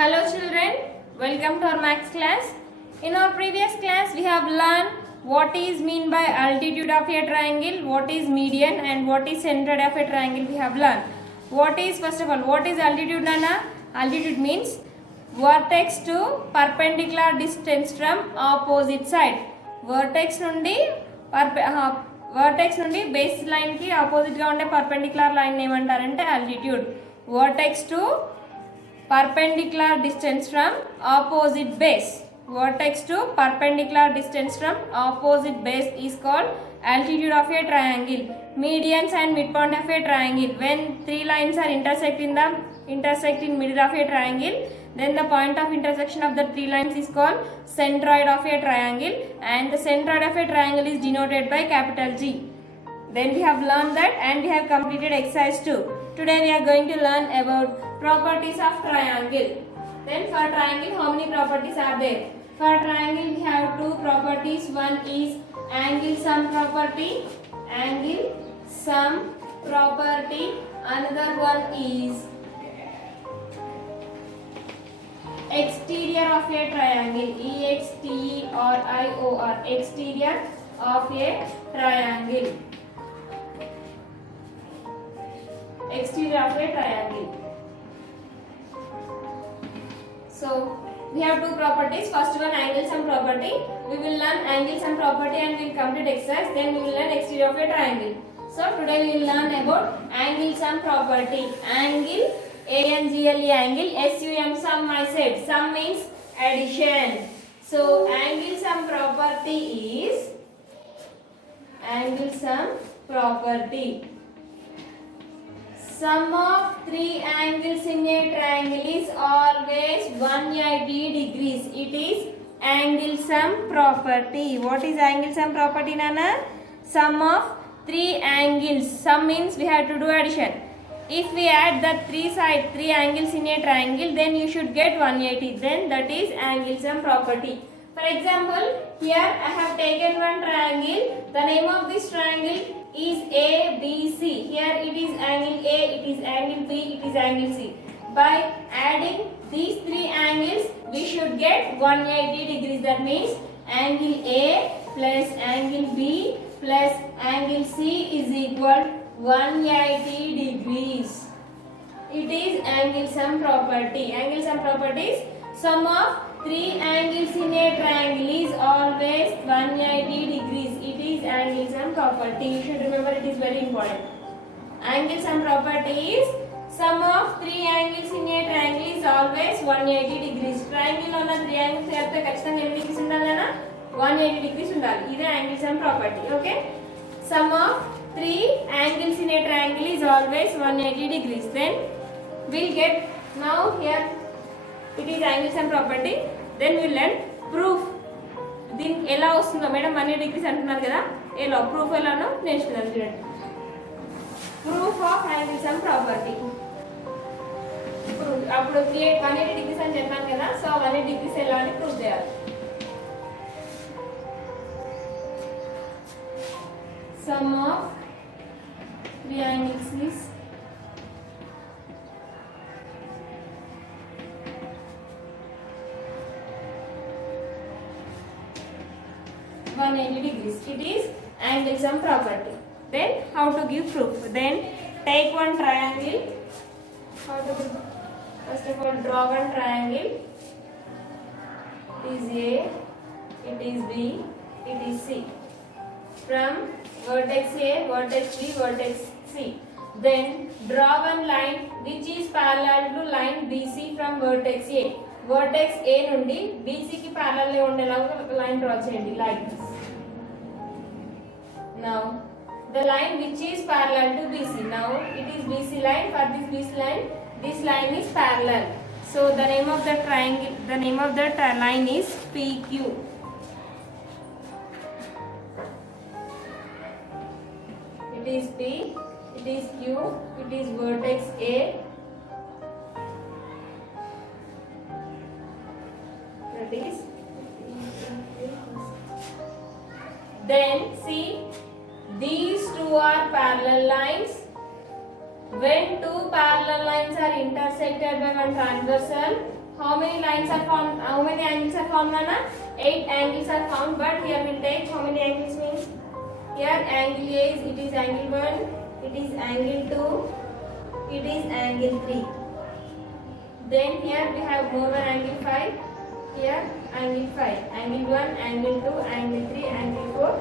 Hello children, welcome to our maths class. In our previous class we have learned what is mean by altitude of a triangle, what is median and what is center of a triangle we have learned. First of all, what is altitude Nana? Altitude means vertex to perpendicular distance from opposite side. Vertex nundi base line ki opposite ga unde perpendicular line emantarante altitude. Vertex to perpendicular distance from opposite base. Vertex to perpendicular distance from opposite base is called altitude of a triangle. Medians and midpoint of a triangle. When three lines are intersect in middle of a triangle, then the point of intersection of the three lines is called centroid of a triangle, and the centroid of a triangle is denoted by capital G. Then we have learned that and we have completed exercise 2. Today we are going to learn about properties of triangle. Then for triangle, how many properties are there? For triangle we have two properties. One is angle sum property. Another one is exterior of a triangle. EXTERIOR, exterior of a triangle. Exterior of a triangle. So we have two properties. First one, angle sum property. We will learn angle sum property and we will complete exercise. Then we will learn exterior of a triangle. So today we will learn about angle sum property. Angle, ANGLE angle, SUM sum I said. Sum means addition. So angle sum property is angle sum property. Sum of three angles in a triangle is always 180 degrees. It is angle sum property. What is angle sum property, Nana? Sum of three angles. Sum means we have to do addition. If we add the three angles in a triangle, then you should get 180. Then that is angle sum property. For example, here I have taken one triangle. The name of this triangle is ABC. Here it is angle A, it is angle B, it is angle C. By adding these three angles, we should get 180 degrees. That means angle A plus angle B plus angle C is equal 180 degrees. It is angle sum property. Angle sum property is sum of three angles in a triangle is always 180 degrees. It is angle sum property. You should remember, it is very important. Angle sum property is sum of three angles in a triangle is always 180 degrees. Triangle on three angles కలిపితే ఖచ్చితంగా ఎన్ని degrees ఉండాలన్నా 180 degrees ఉండాలి. ఇదే angle sum property. Okay? Sum of three angles in a triangle is always 180 degrees. Then we'll get now here it is angle sum property. Then we learn proof. దీని ఎలా వస్తుందో madam 180 degrees అంటున్నారు కదా, ఎలా proof ఎలానో నేర్చుకుందాం. చూడండి, proof of angle sum property. అప్పుడు 180 degrees అని చెప్పాను కదా, సో 180 degrees ఎలా అని ప్రూఫ్ చేయాలి. Some of three angles is degrees. It is angle sum property. Then how to give proof? Then take one triangle. First of all, draw one triangle. It is A, it is B, it is C. From vertex A, vertex B, vertex C. Then draw one line which is parallel to line BC from vertex A. Vertex A నుండి BC కి parallel గా ఉండేలాగా ఒక line draw చేయండి, like this. Now the line which is parallel to BC. Now it is BC line. For this BC line, this line is parallel. So the name of the triangle, the name of the line is PQ. It is P, it is Q, it is vertex A. That is. Then see, these two are parallel lines. when two parallel lines are intersected by one transversal, how many lines are formed? How many angles are formed, Nana? 8 angles are formed, but here we'll take how many angles means? Here angle A is, it is angle 1, it is angle 2, it is angle 3. Then here we have more one angle 5, here angle 5, angle 1, angle 2, angle 3, angle 4,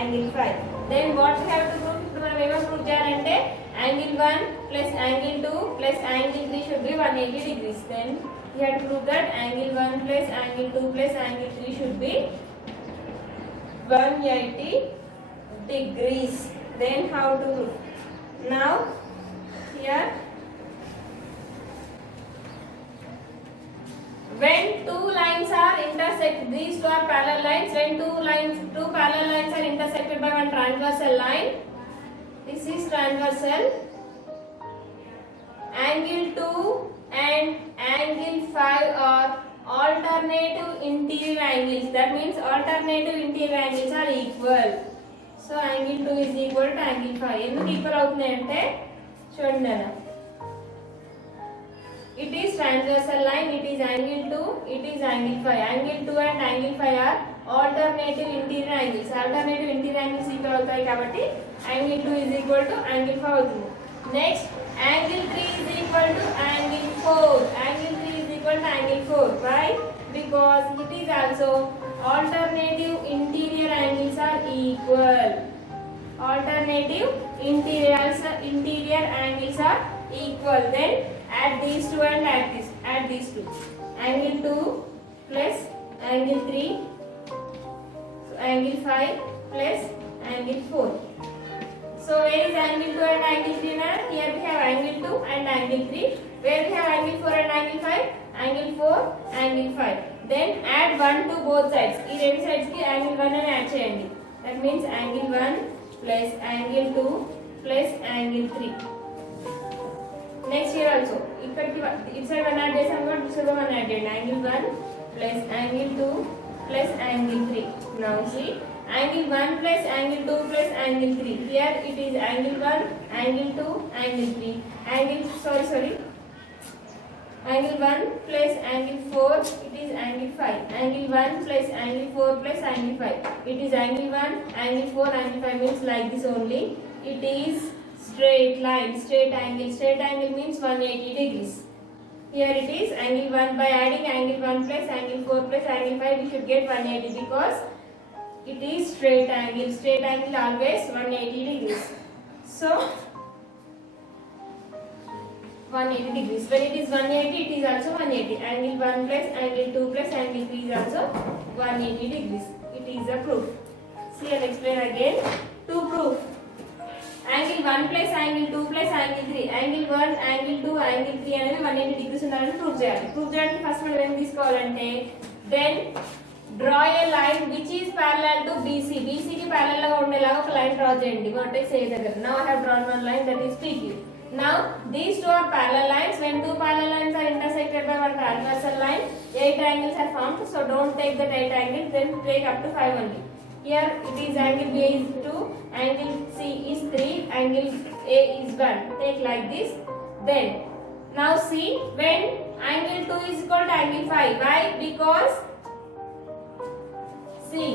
angle 5. Then what we have to prove? మనం ఏమో prove చేయాలంటే angle 1 plus angle 2 plus angle 3 should be 180 degrees. Then we have to prove that angle 1 plus angle 2 plus angle 3 should be 180 degrees. Then how to prove? Now here when two lines are intersected, these two are parallel lines. When two parallel lines are intersected by one transversal line, this is transversal. Angle 2 and angle 5 are alternative interior angles. That means alternative interior angles are equal. So angle 2 is equal to angle 5. ఎందుకు equal అవుతున్నాయి అంటే చూడండి అన్న. It is transversal line, it is angle 2, it is angle 5. Angle 2 and angle 5 are alternative interior angles. Alternative interior angles equal అవుతాయి కాబట్టి angle 2 is equal to angle 5 అవుతుంది. Next, angle 3 is equal to angle 4. Angle 3 is equal to angle 4. Why? Because it is also alternative interior angles are equal. Alternative interior angles are equal. Then add these two and add these two. Angle 2 plus angle 3, so angle 5 plus angle 4. So where is angle 2 and angle 3 now? Here we have angle 2 and angle 3. Where we have angle 4 and angle 5? Angle 4, angle 5. Then add 1 to both sides. ఈ రెండు sides కి angle 1 అని add చేయండి. That means angle 1 plus angle 2 plus angle 3. Next here also, ఇక్కడికి ఇటు side 1 add చేసాం కాబట్టి ఇటు సైడ్ 1 యాడ్ చేయండి. angle 1 plus angle 2 plus angle 3. Now see, angle 1 plus angle 2 plus angle 3. Here it is angle 1, angle 2, angle 3. Angle 1 plus angle 4, it is angle 5. Angle 1 plus angle 4 plus angle 5. It is angle 1, angle 4, angle 5 means like this only. It is straight line, straight angle. Straight angle means 180 degrees. Here it is angle 1, by adding angle 1 plus angle 4 plus angle 5 we should get 180 because it is straight angle. Straight angle always 180 degrees. So 180 degrees. When it is 180, it is also 180. Angle 1 plus angle 2 plus angle 3 is also 180 degrees. It is a proof. See, I'll explain again. To prove angle 1 plus angle 2 plus angle 3. Angle 1, angle 2, angle 3 అనేవి 180 degrees ఉండాలని prove చేయాలి. Prove చేయడానికి first మనం ఏం తీసుకోవాలంటే then draw a line which is parallel to BC. BC కి parallel గా ఉండేలాగా ఒక లైన్ డ్రా చేయండి. vertex A దగ్గర. Now I have drawn one line, that is PQ. Now these two are parallel lines. When two parallel lines are intersected by one transversal line, 8 angles are formed. So don't take that 8 angles, then take up to 5 only. Here it is angle B is 2, angle C is 3, angle A is 1. Take like this. Then now see, when angle 2 is equal to angle 5. Why? Because see,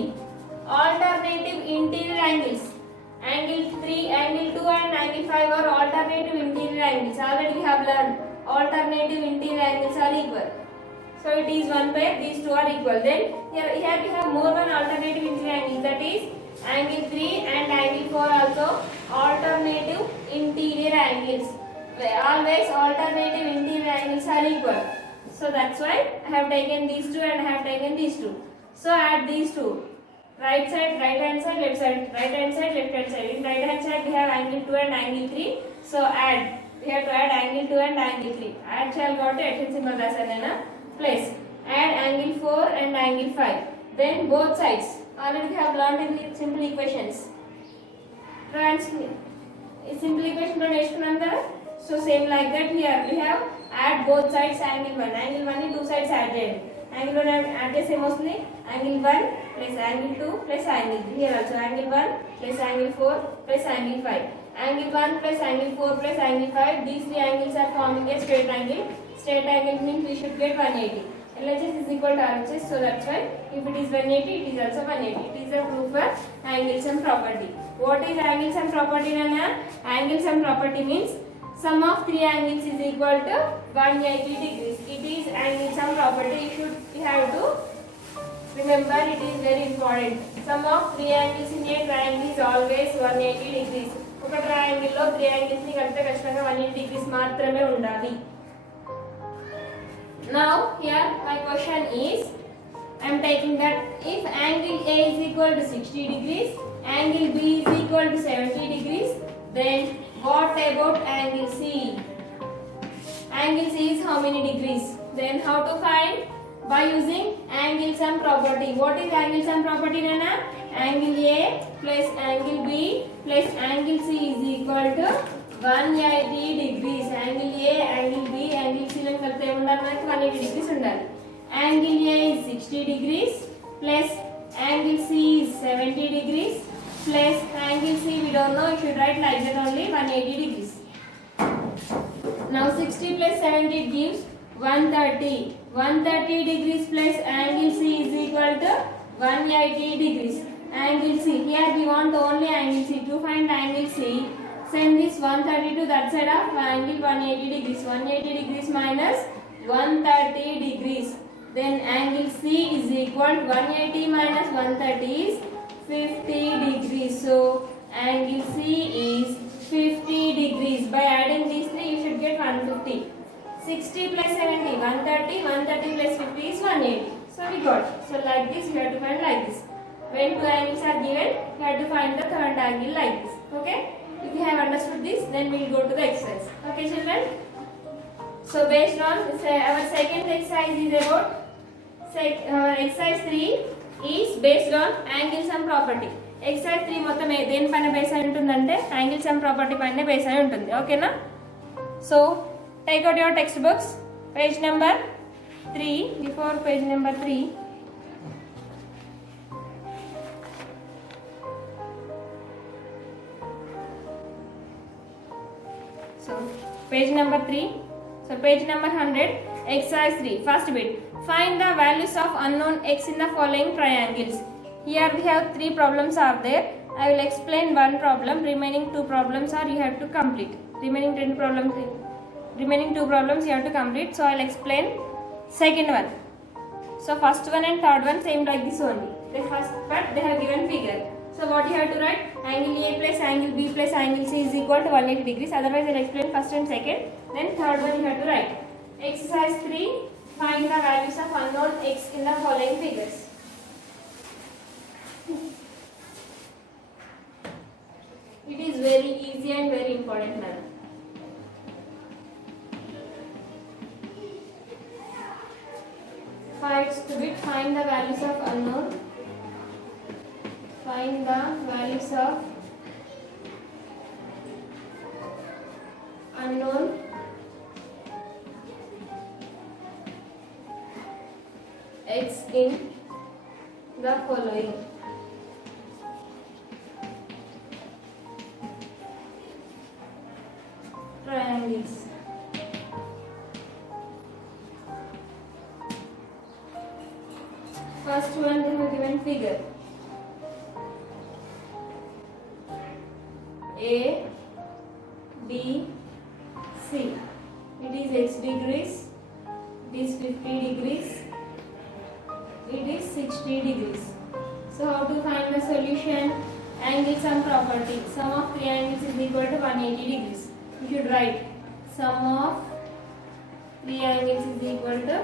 alternative interior angles. Angle 3, angle 2 and angle 5 are alternative interior angles. Already we have learned alternative interior angles are equal. So it is 1 by these two are equal. Then here we have more one alternative interior angle, that is angle 3 and angle 4 also alternative interior angles. Always alternative interior angles are equal. So that's why I have taken these two and I have taken these two. So add these two. Right side, right hand side, left side, right hand side, left hand side. In right hand side we have angle 2 and angle 3. So add. We have to add angle 2 and angle 3. Add shall got to addition symbol rasana. Place. Add angle 4 and angle 5. Then both sides. Already we have learned in the simple equations. Simple equation నేర్చుకున్నాం కదా. So same like that here we have add both sides angle 1. Angle 1 ni two sides add చేయండి. Angle 1 add చేస్తే ఏమొస్తుంది? Angle 1 plus angle 2 plus angle 3. Here also angle 1 plus angle 4 plus angle 5. angle 1 plus angle 4 plus angle 5. These three angles are forming a straight angle. Straight angle means we should get 180. LHS is equal to RHS, so that's why if it is 180, it is also 180. It is a proof of angle sum property. What is angle sum property, Nana? Angle sum property means sum of three angles is equal to 180 degrees. It is angle sum property. You have to remember, it is very important. Sum of three angles in a triangle is always 180 degrees. ఒక triangle లో three angles ని కలిపితే ఖచ్చితంగా 180 degrees మాత్రమే ఉండాలి. Now here my question is, I am taking that if angle A is equal to 60 degrees, angle B is equal to 70 degrees, then what about angle C? Angle C is how many degrees? Then how to find? By using angle sum property. What is angle sum property, Nana? Angle A plus angle B plus angle C is equal to 180 degrees. Angle A, angle B, angle C లను కలిపితే ఉండాలి మనకి 180 degrees ఉండాలి. Angle A is 60 degrees plus angle C is 70 degrees plus angle C we don't know, you should write like that only, 180 degrees. Now 60 plus 70 gives 130. 130 degrees plus angle C is equal to 180 degrees. Angle C, here we want only angle C. To find angle C, send this 130 to that side of angle 180 degrees. 180 degrees minus 130 degrees. Then angle C is equal to 180 minus 130 is 50 degrees. So angle C is 50 degrees. By adding these three, you should get 150. 60 plus 70, 130, 130 plus 50 is 180. So we got. So like this, you have to find like this. When two angles are given, you have to find the third angle like this. Okay? If you have understood this, then we will go to the exercise. Okay, children? So based on our second exercise is about exercise 3 is based on angle sum property. Exercise 3 మొత్తం దేనిపైన base అయి ఉంటుందంటే angle sum property పైన base అయి ఉంటుంది. ఓకేనా? So take out your textbooks, page number 3. Before page number 3, so page number 3, so page number 100, exercise 3, first bit. Find the values of unknown x in the following triangles. Here we have 3 problems are there. I will explain one problem, remaining 2 problems are you have to complete. Remaining 2 problems you have to complete. So I will explain second one. So first one and third one same like this only. The first part they have given figure. So what you have to write? Angle A plus angle B plus angle C is equal to 180 degrees. Otherwise I will explain first and second. Then third one you have to write. Exercise 3. Find the values of unknown x in the following figures. It is very easy and very important now. First bit, find the values of unknown. Find the values of unknown x in the following. Triangles. First one they have given figure. A, B, C. It is x degrees. It is 50 degrees. It is 60 degrees. So how to find the solution? Angle sum property. Sum of three angles is equal to 180 degrees. You should write sum of three angles is equal to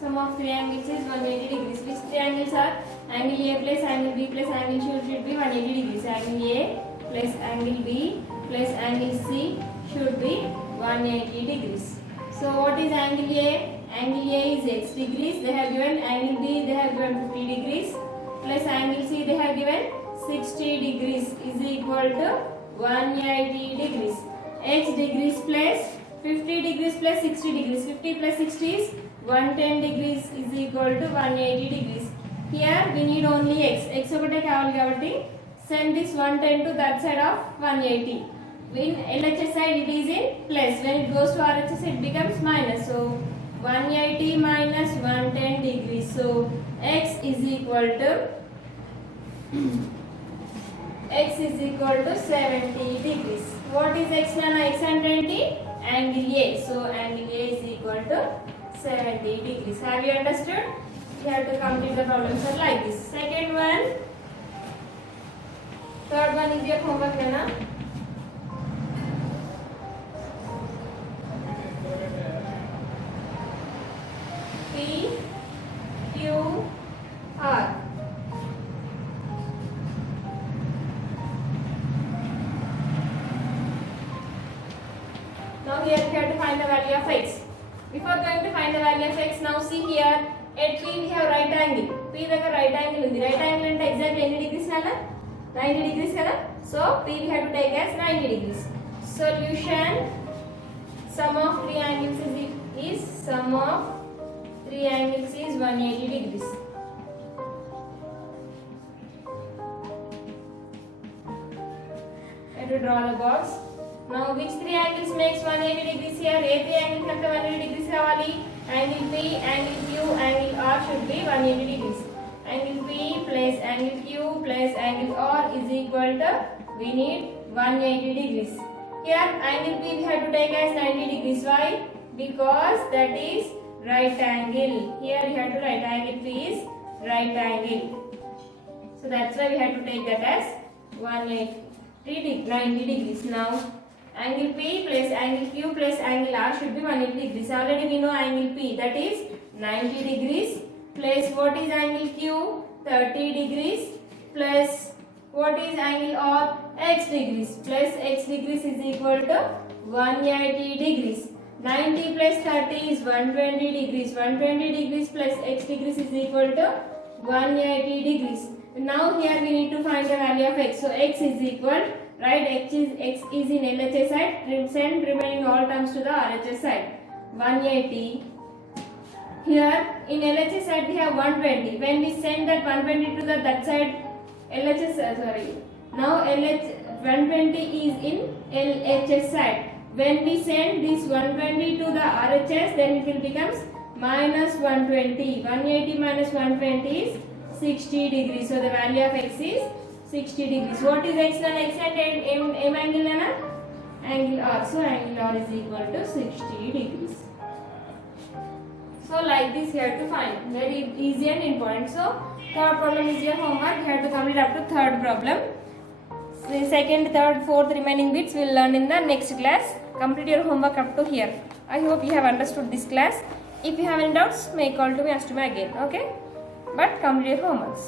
sum of three angles is 180 degrees. Which three angles are? Angle A plus angle B plus angle C should be 180 degrees. Angle A plus angle B plus angle C should be 180 degrees. So what is angle A? Angle A is x degrees. They have given angle B. They have given 50 degrees. Plus angle C. They have given 60 degrees is equal to 180 degrees. X degrees plus 50 degrees plus 60 degrees. 50 plus 60 is 110 degrees is equal to 180 degrees. Here we need only x. X ఒకటే కావాలి కాబట్టి send this 110 to that side of 180. In LHS side it is in plus. When it goes to RHS it becomes minus. So 180 minus 110 degrees. So x is equal to 70 degrees. What is x nana? X and 20? Angle A. So angle A is equal to 70 degrees. Have you understood? You have to complete the problems like this. Second one. Third one is your homework nana. P Q R. Now here we have to find the value of x. Before going to find the value of x, now see here at P we have right angle. P దగ్గర right angle ఉంది. Right angle అంటే exactly ఎన్ని degrees నల్ల? 90 degrees కదా? So P we have to take as 90 degrees. Solution: sum of three angles is sum of three angles is 180 degrees. I have to draw the box. Now which three angles makes 180 degrees here? A three angles anta 180 degrees ravali. Angle P, angle Q, angle R should be 180 degrees. Angle P plus angle Q plus angle R is equal to, we need 180 degrees. Here angle P we have to take as 90 degrees. Why? Because that is right angle. Here we have to write angle P is right angle. So that's why we have to take that as 90 degrees. Now angle P plus angle Q plus angle R should be 180 degrees. Already we know angle P, that is 90 degrees, plus what is angle Q? 30 degrees, plus what is angle R? X degrees, plus X degrees is equal to 180 degrees. 90 plus 30 is 120 degrees. 120 degrees plus X degrees is equal to 180 degrees. Now here we need to find the value of X. So X is equal, right, x is in LHS side, send remaining all terms to the RHS side. 180. Here in LHS side we have 120. When we send that 120 to that side, now 120 is in LHS side. When we send this 120 to the RHS, then it will becomes minus 120. 180 minus 120 is 60 degrees. So the value of x is 60 degrees. What is x and x and m angle nana? Angle R. So angle R is equal to 60 degrees. So like this you have to find. Very easy and important. So third problem is your homework. You have to complete up to third problem. So second, third, fourth remaining bits we will learn in the next class. Complete your homework up to here. I hope you have understood this class. If you have any doubts, may call to me, ask me again. Okay? But complete your homeworks.